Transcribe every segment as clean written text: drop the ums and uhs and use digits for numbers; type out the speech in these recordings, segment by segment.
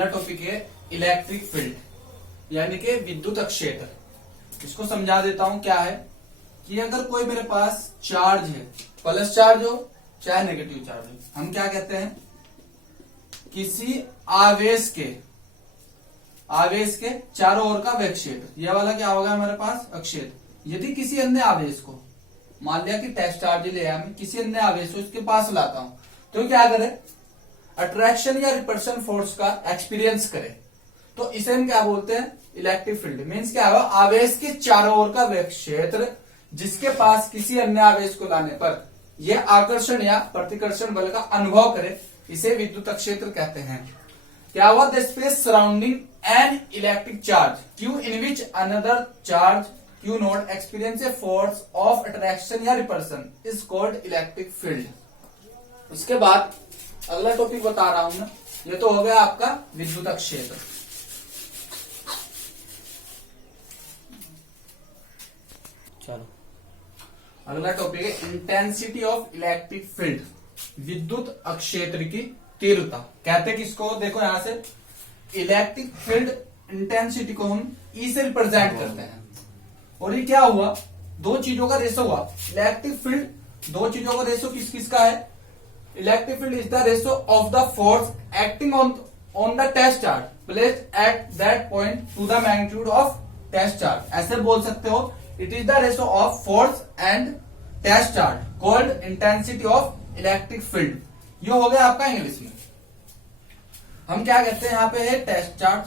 अगला टॉपिक है electric field यानी कि विद्युत क्षेत्र। इसको समझा देता हूं क्या है कि अगर कोई मेरे पास चार्ज है, प्लस चार्ज हो चाहे नेगेटिव चार्ज हो, हम क्या कहते हैं, किसी आवेश के चारों ओर का वेग क्षेत्र, यह वाला क्या होगा हमारे पास अक्षेत्र। यदि किसी अन्य आवेश को, मान लिया कि टेस्ट चार्ज ले आया, मैं किसी अन्य आवेश को इसके पास लाता हूं तो क्या करे, अट्रैक्शन या रिपल्शन फोर्स का एक्सपीरियंस करे, तो इसे हम क्या बोलते हैं, इलेक्ट्रिक फील्ड। मीन्स क्या होगा, आवेश के चारों ओर का वेग क्षेत्र जिसके पास किसी अन्य आवेश को लाने पर यह आकर्षण या प्रतिकर्षण बल का अनुभव करे, इसे विद्युत क्षेत्र कहते हैं। क्या हुआ, the space surrounding an electric charge Q in which another charge Q not experience a force of attraction या repulsion is called electric field. उसके बाद अगला टॉपिक बता रहा हूं मैं, ये तो हो गया आपका विद्युत क्षेत्र। चलो अगला टॉपिक है इंटेंसिटी ऑफ इलेक्ट्रिक फील्ड, विद्युत क्षेत्र की तीव्रता। कहते किसको, देखो यहां से इलेक्ट्रिक फील्ड इंटेंसिटी को हम ई से रिप्रेजेंट करते हैं। और ये क्या हुआ, दो चीजों का रेशो हुआ। इलेक्ट्रिक फील्ड दो चीजों का रेशो किस किस का है, electric field is the ratio of the force acting on the test charge placed at that point to the magnitude of test charge. ऐसे बोल सकते हो, it is the ratio of force and test charge called intensity of electric field. ये हो गया आपका English में। हम क्या कहते हैं, यहां पे है टेस्ट चार्ज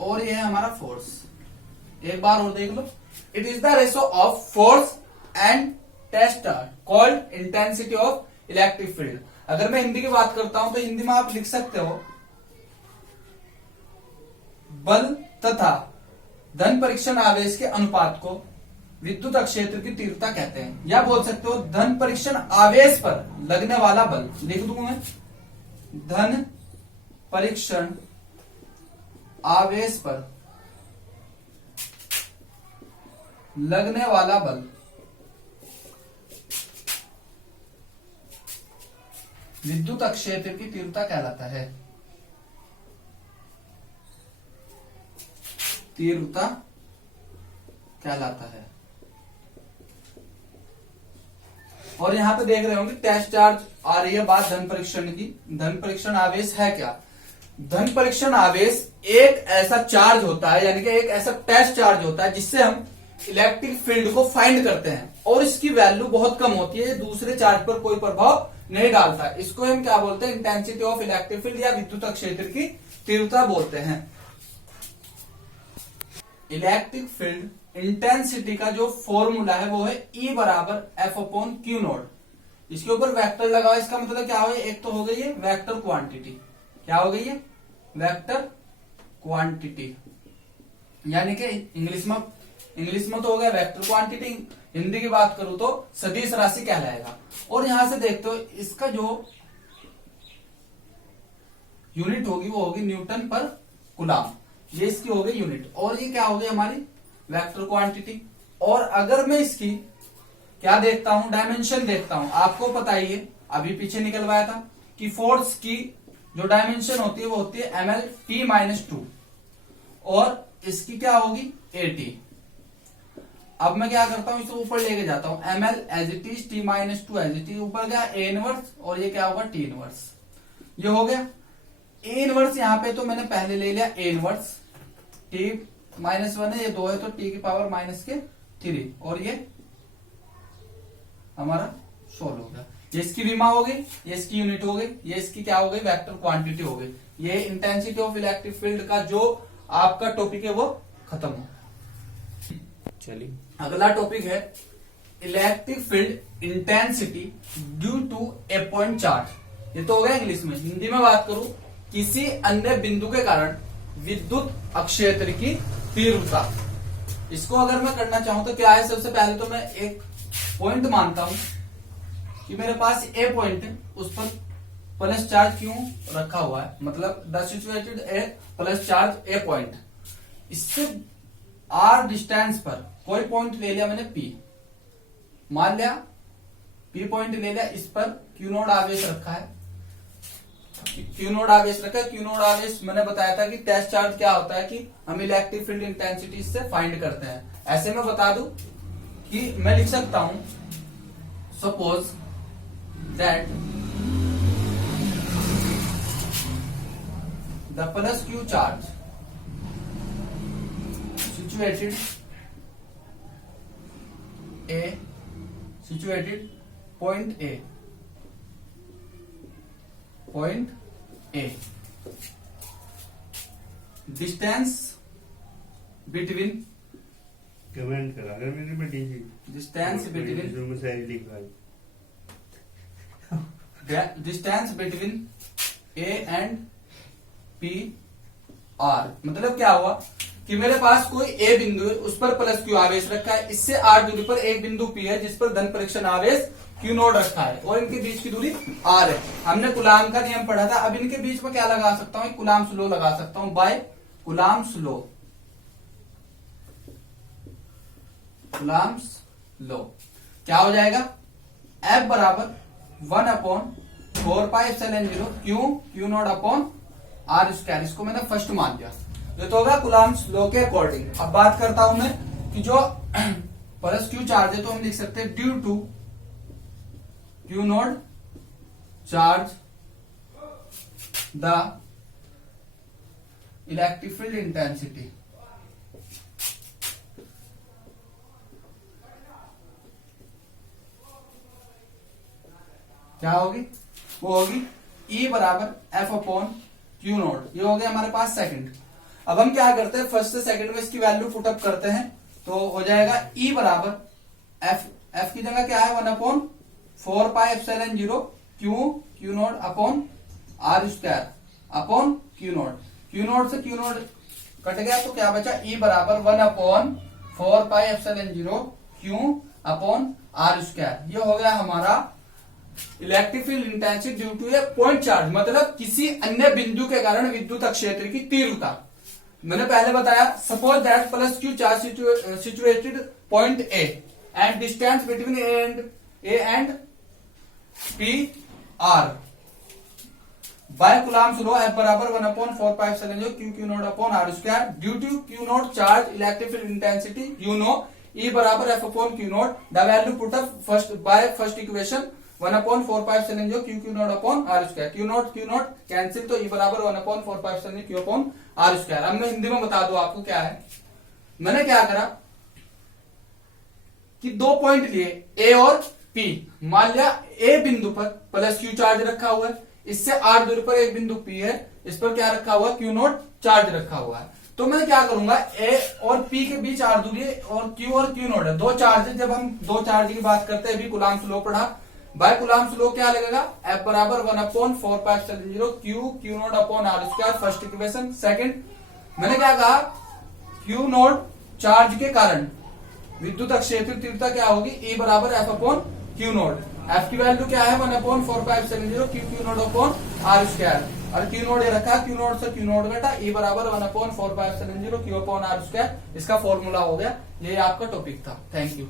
और ये है हमारा फोर्स। एक बार और देख लो, it is the ratio of force and test charge called intensity of electric field. अगर मैं हिंदी की बात करता हूं तो हिंदी में आप लिख सकते हो, बल तथा धन परीक्षण आवेश के अनुपात को विद्युत क्षेत्र की तीव्रता कहते हैं। या बोल सकते हो धन परीक्षण आवेश पर लगने वाला बल, लिख दूं मैं, धन परीक्षण आवेश पर लगने वाला बल विद्युत क्षेत्र की तीव्रता कहलाता है। तीव्रता कहलाता है। और यहां पे देख रहे होंगे टेस्ट चार्ज आ रही है बात धन परीक्षण की। धन परीक्षण आवेश है क्या, धन परीक्षण आवेश एक ऐसा चार्ज होता है, यानी कि एक ऐसा टेस्ट चार्ज होता है जिससे हम इलेक्ट्रिक फील्ड को फाइंड करते हैं और इसकी वैल्यू बहुत कम होती है, दूसरे चार्ज पर कोई प्रभाव नहीं डालता। इसको हम क्या बोलते हैं, इंटेंसिटी ऑफ इलेक्ट्रिक फील्ड या विद्युत क्षेत्र की तीव्रता बोलते हैं। इलेक्ट्रिक फील्ड इंटेंसिटी का जो फॉर्मूला है वो है E बराबर एफ अपॉन क्यू नोट। इसके ऊपर वेक्टर लगा हुआ, इसका मतलब क्या हो गया, एक तो हो गई है वेक्टर क्वांटिटी। क्या हो गई है, वेक्टर क्वांटिटी, यानी कि इंग्लिश में तो हो गया वेक्टर क्वांटिटी, हिंदी की बात करूं तो सदिश राशि कहलाएगा। और यहां से देखते हो इसका जो यूनिट होगी वो होगी न्यूटन पर कूलम, ये इसकी हो गई यूनिट। और ये क्या हो गई हमारी वेक्टर क्वांटिटी। और अगर मैं इसकी क्या देखता हूं, डायमेंशन देखता हूं, आपको पता ही है अभी पीछे निकलवाया था कि फोर्स की जो डायमेंशन होती है वो होती है ml/t-2 और इसकी क्या होगी AT। अब मैं क्या करता हूं, इसे ऊपर लेके जाता हूं, ml as it is, t-2 as it is, ऊपर गया A इनवर्स और ये क्या होगा T इनवर्स। ये हो गया A इनवर्स, यहां पे तो मैंने पहले ले लिया A इनवर्स, t-1 है, ये 2 है तो t की पावर -3 और ये हमारा 16 हो गया। ये इसकी विमा हो गई, ये इसकी यूनिट हो गई, ये इसकी क्या हो गई, वेक्टर क्वांटिटी हो गई। ये इंटेंसिटी ऑफ इलेक्ट्रिक फील्ड का जो आपका टॉपिक है वो खत्म हो। चलिए अगला टॉपिक है electric field intensity due to a point charge. ये तो हो गया इंग्लिश में। हिंदी में बात करूं, किसी अन्य बिंदु के कारण विद्युत क्षेत्र की तीव्रता। इसको अगर मैं करना चाहूं तो क्या है, सबसे पहले तो मैं एक पॉइंट मानता हूं कि मेरे पास ए पॉइंट है, उस पर प्लस चार्ज क्यों रखा हुआ है, मतलब the situated A plus charge A point. इससे आर डिस्टेंस पर कोई पॉइंट ले लिया मैंने पी, मान लिया पी पॉइंट ले लिया, इस पर क्यू नोड आवेश रखा है। क्यू नोड आवेश रखा है। क्यू नोड आवेश मैंने बताया था कि टेस्ट चार्ज क्या होता है कि हम इलेक्ट्रिक फील्ड इंटेंसिटी से फाइंड करते हैं। ऐसे में बता दूं कि मैं लिख सकता हूं suppose that the plus Q charge situated point A distance between comment करा अगर मेरे में DG distance between distance between A and P R। मतलब क्या हुआ कि मेरे पास कोई A बिंदु है, उस पर प्लस क्यू आवेश रखा है, इससे R दूरी पर एक बिंदु P है जिस पर धन परीक्षण आवेश क्यू नोड रखा है और इनके बीच की दूरी R है। हमने कुलाम का नियम पढ़ा था। अब इनके बीच में क्या लगा सकता हूं, कुलाम्स लॉ लगा सकता हूं by Coulomb's law. Coulomb's law क्या हो जाएगा, F बराबर 1/4πε0 Q naught upon R square. इसको मैंने फर्स्ट मान लिया, ये तो होगा कुलाम्स लॉ के अकॉर्डिंग। अब बात करता हूं मैं कि जो प्लस क्यू चार्ज है तो हम लिख सकते हैं due to Q node charge the electric field intensity क्या होगी, वो होगी E बराबर F अपॉन क्यू नोड। ये हो गया हमारे पास सेकंड। अब हम क्या करते हैं, फर्स्ट से सेकंड में इसकी वैल्यू पुटअप करते हैं तो हो जाएगा E बराबर F की जगह क्या है 1/4πε0 Q naught upon R square upon Q naught. Q naught से क्यू नोड कट गया तो क्या बचा, E बराबर 1/4πε0 क्यू अपॉन R स्क्वायर। ये हो गया हमारा electric field intensity due to a point charge, मतलब किसी अन्य बिंदु के कारण विद्युत क्षेत्र की तीव्रता। मैंने पहले बताया suppose that plus Q charge situated point A and distance between A and P R by Coulomb's law F बराबर 1/4πε0 Q naught upon R square due to Q node charge electric field intensity you know E बराबर F upon Q naught. The value put up first equation 1/4πε0 Q naught upon R square. Q naught cancel तो E बराबर 1/4πε0 Q upon R square. अब मैं हिंदी में बता दूं आपको क्या है। मैंने क्या करा कि दो पॉइंट लिए A और P। मान लिया A बिंदु पर प्लस क्यू चार्ज रखा हुआ है, इससे R दूरी पर एक बिंदु P है, इस पर क्या रखा हुआ है, क्यू नोड चार्ज रखा हुआ है। तो मैं क्या करूंगा, A और P के बीच R दूरी और क्यू नोड है, दो चार्ज है। जब हम दो चार्ज की बात करते हैं, अभी कुलाम्स लॉ पढ़ा, बाय कुलाम्स लॉ क्या लगेगा, F बराबर 1/4πε0 Q naught upon R square first equation. Second मैंने क्या कहा, क्यू नोड चार्ज के कारण विद्युत क्षेत्र तीव्रता क्या होगी, E बराबर F upon Q naught. F की वैल्यू क्या है 1/4πε0 Q naught upon R square और क्यू नोड ये रखा, क्यू नोड से क्यू नोड घटा, E बराबर 1/4πε0 क्यू अपॉन R स्क्वायर। इसका फॉर्मूला हो गया। ये आपका टॉपिक था। Thank you.